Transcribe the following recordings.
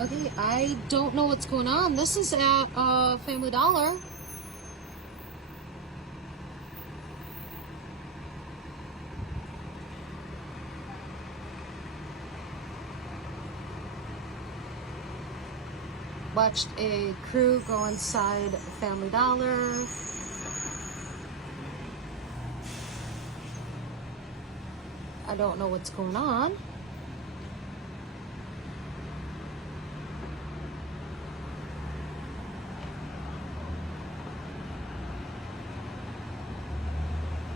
Okay, I don't know what's going on. This is at Family Dollar. Watched a crew go inside Family Dollar. I don't know what's going on.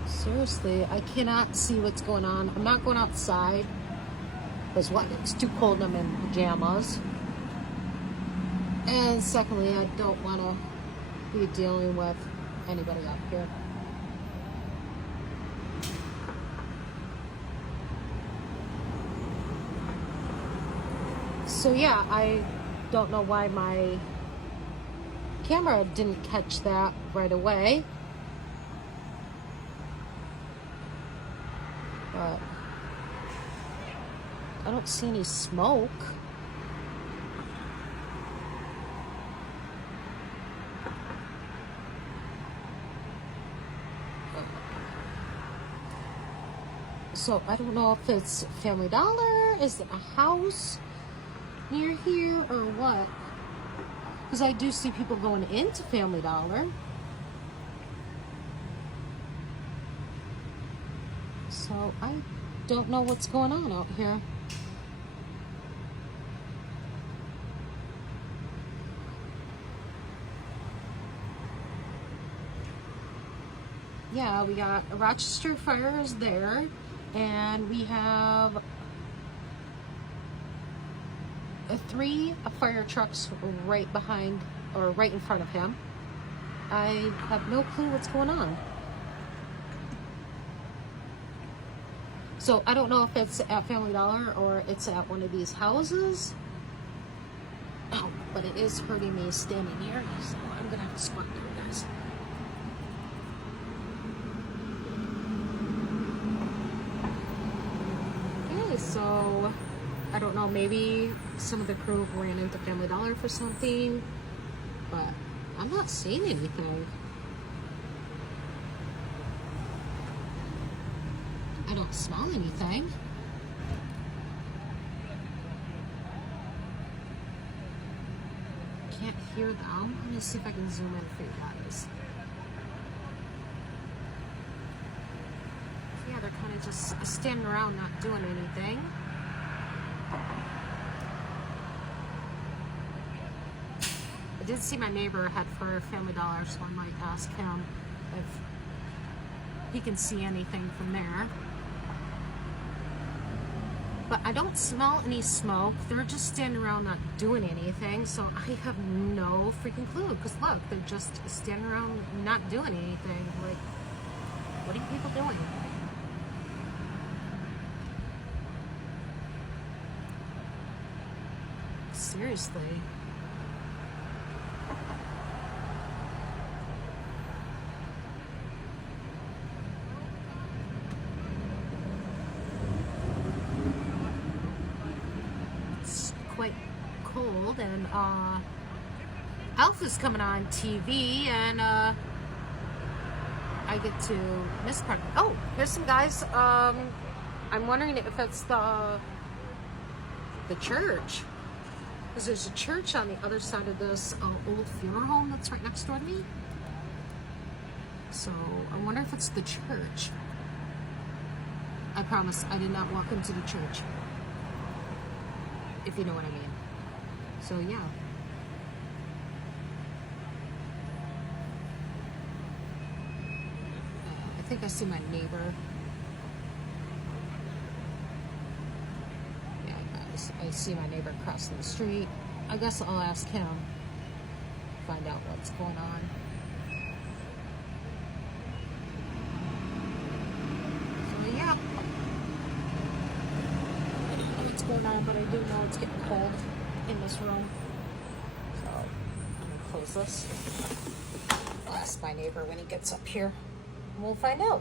Seriously, I cannot see what's going on. I'm not going outside because one, it's too cold and I'm in pajamas. And secondly, I don't want to be dealing with anybody up here. So yeah, I don't know why my camera didn't catch that right away. But I don't see any smoke. So I don't know if it's Family Dollar, is it a house near here or what? Because I do see people going into Family Dollar. So I don't know what's going on out here. Yeah, we got a Rochester Fire is there, and we have three fire trucks right behind or right in front of him. I have no clue what's going on. So I don't know if it's at Family Dollar or it's at one of these houses. Oh, but it is hurting me standing here, so I'm gonna have to squat down, guys. Okay, so I don't know, maybe some of the crew ran into Family Dollar for something, but I'm not seeing anything. I don't smell anything. Can't hear them. Let me see if I can zoom in for you guys. Yeah, they're kind of just standing around not doing anything. I did see my neighbor head for Family Dollar, so I might ask him if he can see anything from there. But I don't smell any smoke. They're just standing around not doing anything, so I have no freaking clue. Because look, they're just standing around not doing anything. Like, what are you people doing? Seriously. Quite cold, and Alpha's coming on TV, and I get to miss part of it. Oh, here's some guys. I'm wondering if it's the church, because there's a church on the other side of this old funeral home that's right next door to me. So I wonder if it's the church. I promise I did not walk into the church, if you know what I mean. So yeah. I think I see my neighbor. Yeah, I see my neighbor crossing the street. I guess I'll ask him, find out what's going on. So yeah. I don't know what's going on, but I do know it's getting cold in this room. So I'm gonna close this. I'll ask my neighbor when he gets up here, and we'll find out.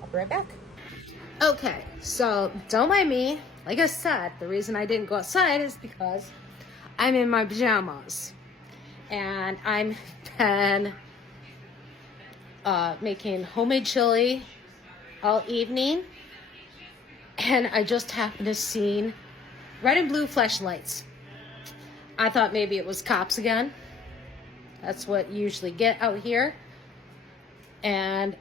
I'll be right back. Okay, so don't mind me. Like I said, the reason I didn't go outside is because I'm in my pajamas. And I'm been making homemade chili all evening. And I just happened to see red and blue flashlights. I thought maybe it was cops again. That's what you usually get out here. And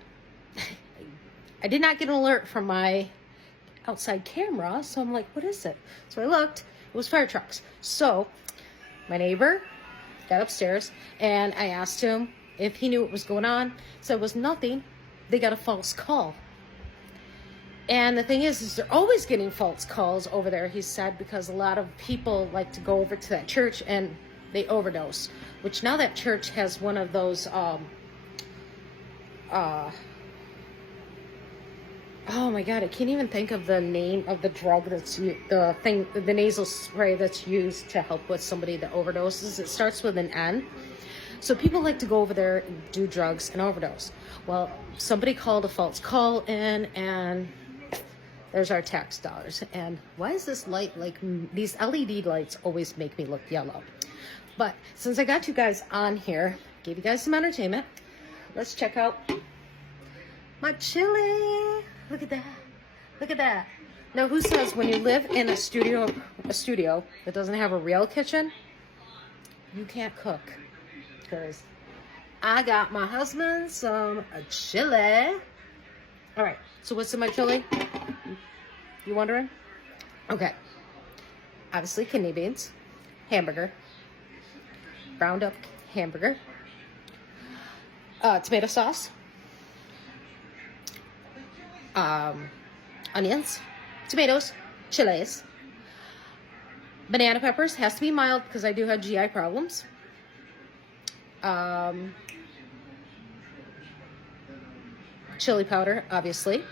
I did not get an alert from my outside camera, so I'm like, what is it? So I looked, it was fire trucks. So my neighbor got upstairs and I asked him if he knew what was going on. So it was nothing. They got a false call. And the thing is they're always getting false calls over there, he said, because a lot of people like to go over to that church and they overdose. Which now that church has one of those, oh my God, I can't even think of the name of the drug that's the nasal spray that's used to help with somebody that overdoses. It starts with an N. So people like to go over there and do drugs and overdose. Well, somebody called a false call in, and there's our tax dollars. And why is this light, like these LED lights always make me look yellow? But since I got you guys on here, gave you guys some entertainment, let's check out my chili. Look at that. Look at that. Now, who says when you live in a studio that doesn't have a real kitchen, you can't cook? Because I got my husband some chili. All right. So what's in my chili? You wondering? Okay. Obviously, kidney beans, hamburger, ground up hamburger, tomato sauce, onions, tomatoes, chilies, banana peppers, has to be mild because I do have GI problems, chili powder, obviously,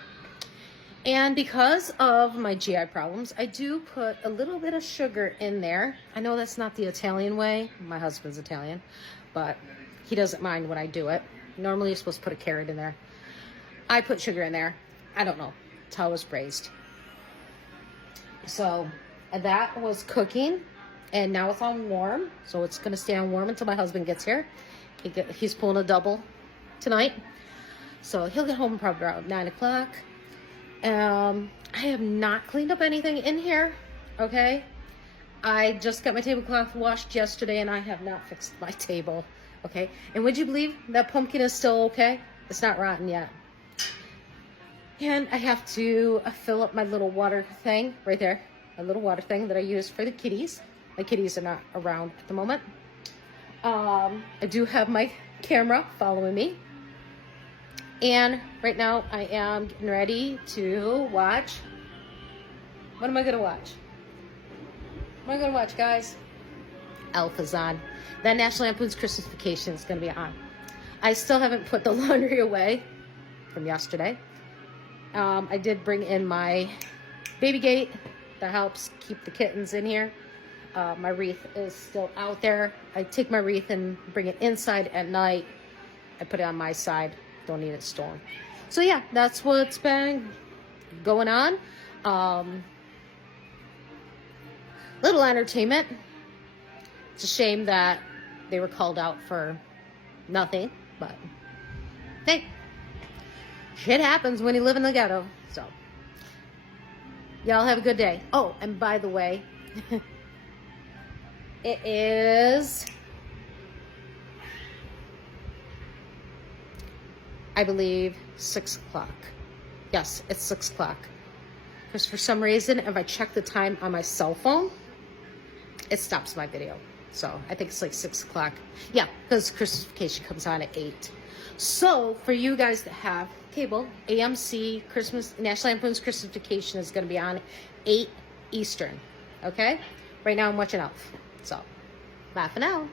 and because of my GI problems, I do put a little bit of sugar in there. I know that's not the Italian way. My husband's Italian, but he doesn't mind when I do it. Normally you're supposed to put a carrot in there. I put sugar in there. I don't know. It's how it was braised. So that was cooking, and now it's on warm. So it's going to stay on warm until my husband gets here. He's pulling a double tonight. So he'll get home probably around 9 o'clock. I have not cleaned up anything in here. Okay. I just got my tablecloth washed yesterday, and I have not fixed my table. Okay. And would you believe that pumpkin is still okay? It's not rotten yet. And I have to fill up my little water thing right there. A little water thing that I use for the kitties. My kitties are not around at the moment. I do have my camera following me. And right now I am getting ready to watch. What am I going to watch? What am I going to watch, guys? Elf is on. Then National Lampoon's Christmas Vacation is going to be on. I still haven't put the laundry away from yesterday. I did bring in my baby gate that helps keep the kittens in here. My wreath is still out there. I take my wreath and bring it inside at night. I put it on my side. Don't need it stolen. So yeah, that's what's been going on. Little entertainment. It's a shame that they were called out for nothing, but hey, shit happens when you live in the ghetto. So y'all have a good day. Oh, and by the way, it is, I believe, 6 o'clock. Yes, it's 6 o'clock. Because for some reason, if I check the time on my cell phone, it stops my video. So I think it's like 6 o'clock. Yeah, because Christmas Vacation comes on at 8. So for you guys that have cable, AMC National Lampoon's Christmas Vacation is going to be on 8 Eastern. Okay? Right now I'm watching Elf. So, bye for now.